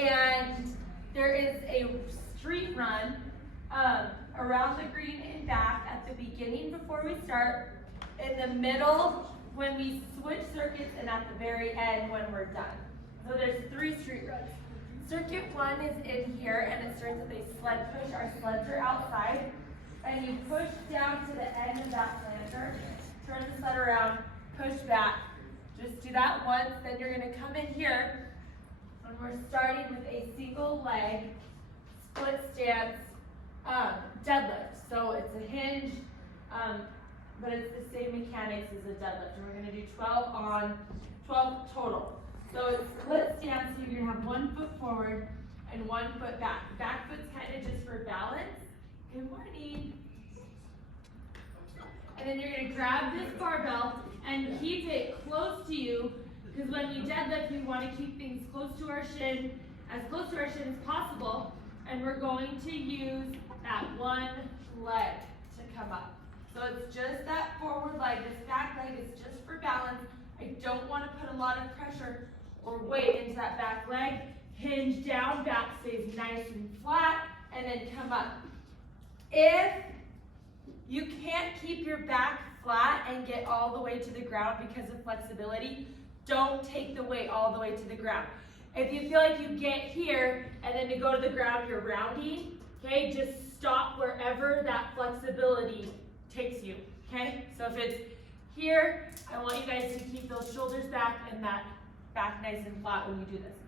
and there is a street run around the green and back at the beginning before we start, in the middle when we switch circuits, and at the very end when we're done. So there's 3 street runs. Circuit 1 is in here, and it starts with a sled push. Our sleds are outside, and you push down to the end of that planter, turn the sled around, push back. Just do that once, then you're gonna come in here, and we're starting with a single leg split stance deadlift. So it's a hinge, but it's the same mechanics as a deadlift. And we're gonna do 12 total. So it's split stance, so you're gonna have 1 foot forward and 1 foot back. Back foot's kind of just for balance. Good morning. And then you're gonna grab this barbell and keep it close to you, because when you deadlift, we wanna keep things close to our shin, as close to our shin as possible. And we're going to use that one leg to come up. So it's just that forward leg. This back leg is just for balance. I don't want to put a lot of pressure or weight into that back leg. Hinge down, back stays nice and flat, and then come up. If you can't keep your back flat and get all the way to the ground because of flexibility, don't take the weight all the way to the ground. If you feel like you get here and then to go to the ground you're rounding, okay, just stop wherever that flexibility takes you, okay? So if it's here, I want you guys to keep those shoulders back and that back nice and flat when you do this.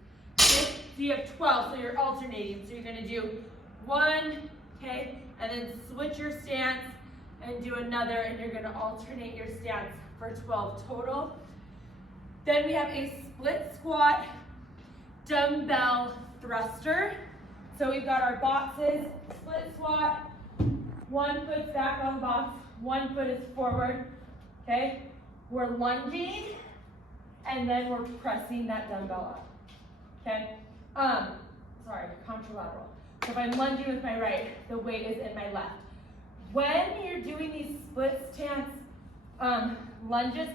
Okay? So you have 12, so you're alternating. So you're gonna do 1, okay, and then switch your stance and do another, and you're gonna alternate your stance for 12 total. Then we have a split squat dumbbell thruster. So we've got our boxes, split squat, 1 foot's back on the box, 1 foot is forward, okay? We're lunging, and then we're pressing that dumbbell up, okay? Sorry, contralateral. So if I'm lunging with my right, the weight is in my left. When you're doing these split stance lunges,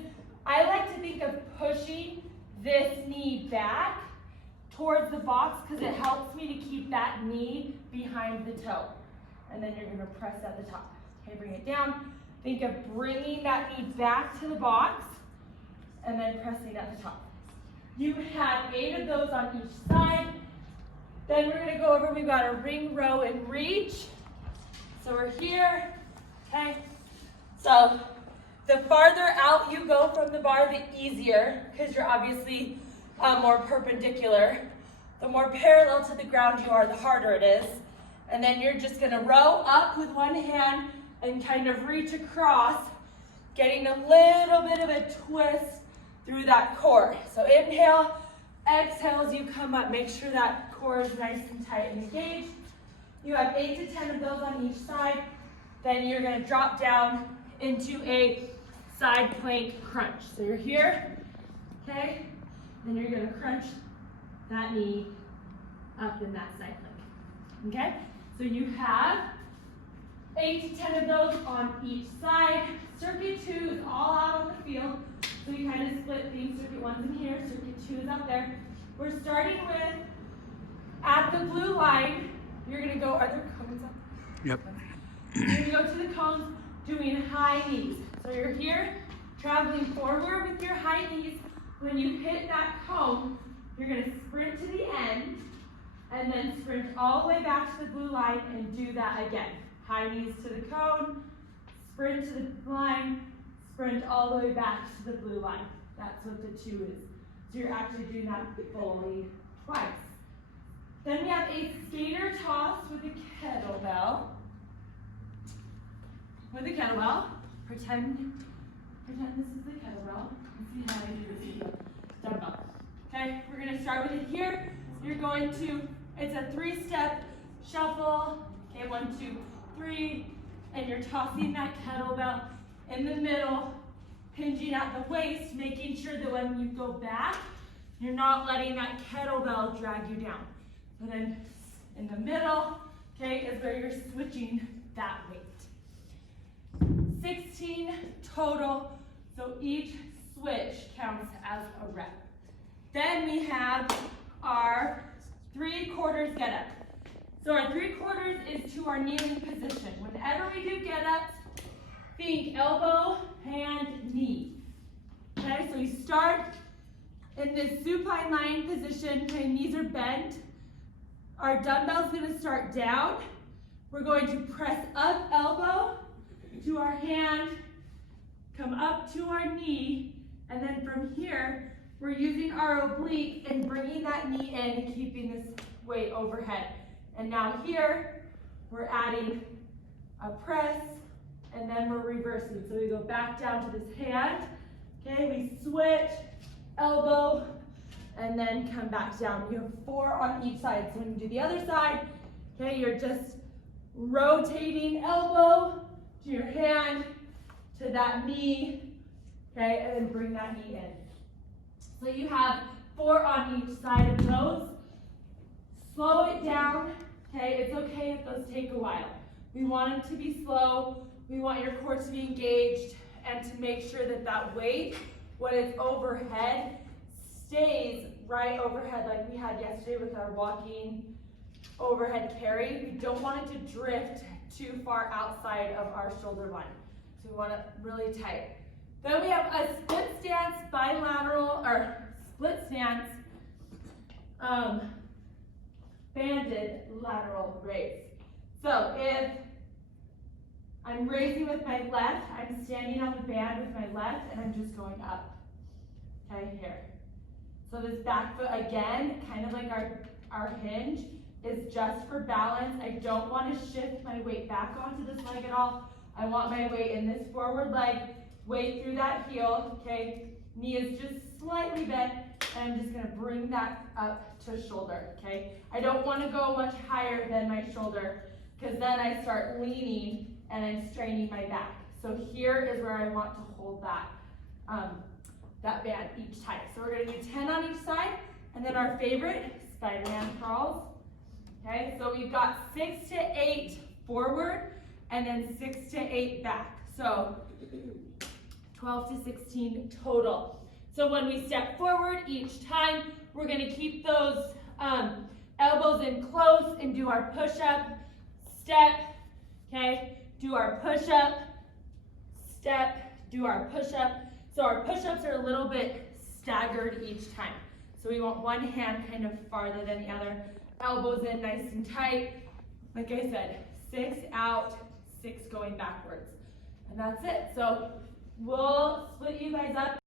I like to think of pushing this knee back towards the box, because it helps me to keep that knee behind the toe. And then you're gonna press at the top. Okay, bring it down. Think of bringing that knee back to the box and then pressing at the top. You have 8 of those on each side. Then we're gonna go over, we've got a ring row and reach. So we're here, okay? So the farther out you go from the bar, the easier, because you're obviously more perpendicular. The more parallel to the ground you are, the harder it is. And then you're just gonna row up with one hand and kind of reach across, getting a little bit of a twist through that core. So inhale, exhale as you come up. Make sure that core is nice and tight and engaged. You have 8 to 10 of those on each side. Then you're gonna drop down into a side plank crunch. So you're here, okay? Then you're gonna crunch that knee up in that side plank, okay? So you have 8 to 10 of those on each side. Circuit 2 is all out on the field. So you kind of split these. Circuit 1's in here, circuit 2 is up there. We're starting with, at the blue line, you're gonna go, are there cones up? Yep. You're gonna go to the cones, doing high knees. So you're here, traveling forward with your high knees. When you hit that cone, you're gonna sprint to the end, and then sprint all the way back to the blue line and do that again. High knees to the cone, sprint to the line, sprint all the way back to the blue line. That's what the 2 is. So you're actually doing that fully twice. Then we have a skater toss with a kettlebell. Pretend this is the kettlebell. Let's see how I do this with the dumbbell. Okay, we're gonna start with it here. You're going to, it's a 3-step shuffle. Okay, 1, 2, 3, and you're tossing that kettlebell in the middle, hinging at the waist, making sure that when you go back, you're not letting that kettlebell drag you down. And then in the middle, okay, is where you're switching that weight. 16 total, so each switch counts as a rep. Then we have our 3/4 get up. So our 3/4 is to our kneeling position. Whenever we do get ups, think elbow, hand, knee. Okay, so we start in this supine lying position. Okay, knees are bent. Our dumbbell's gonna start down. We're going to press up elbow to our hand, come up to our knee, and then from here, we're using our oblique and bringing that knee in and keeping this weight overhead. And now here, we're adding a press, and then we're reversing. So we go back down to this hand, okay, we switch, elbow, and then come back down. You have 4 on each side. So when you do the other side, okay, you're just rotating elbow to your hand, to that knee, okay, and then bring that knee in. So you have 4 on each side of those. Slow it down, okay? It's okay if those take a while. We want them to be slow. We want your core to be engaged and to make sure that that weight, when it's overhead, stays right overhead like we had yesterday with our walking overhead carry. We don't want it to drift too far outside of our shoulder line. So we want it really tight. Then we have a split stance bilateral, or split stance banded lateral raise. So if I'm raising with my left, I'm standing on the band with my left, and I'm just going up, okay, here. So this back foot, again, kind of like our hinge, is just for balance. I don't want to shift my weight back onto this leg at all. I want my weight in this forward leg, weight through that heel, okay? Knee is just slightly bent, and I'm just gonna bring that up to shoulder, okay? I don't wanna go much higher than my shoulder, because then I start leaning and I'm straining my back. So here is where I want to hold that, that band each time. So we're gonna do 10 on each side, and then our favorite, Spider-Man crawls. Okay, so we've got 6 to 8 forward, and then 6 to 8 back. So 12 to 16 total. So when we step forward each time, we're gonna keep those elbows in close and do our push-up, step, okay? Do our push-up, step, do our push-up. So our push-ups are a little bit staggered each time. So we want one hand kind of farther than the other. Elbows in nice and tight. Like I said, 6 out, 6 going backwards. And that's it. So we'll split you guys up.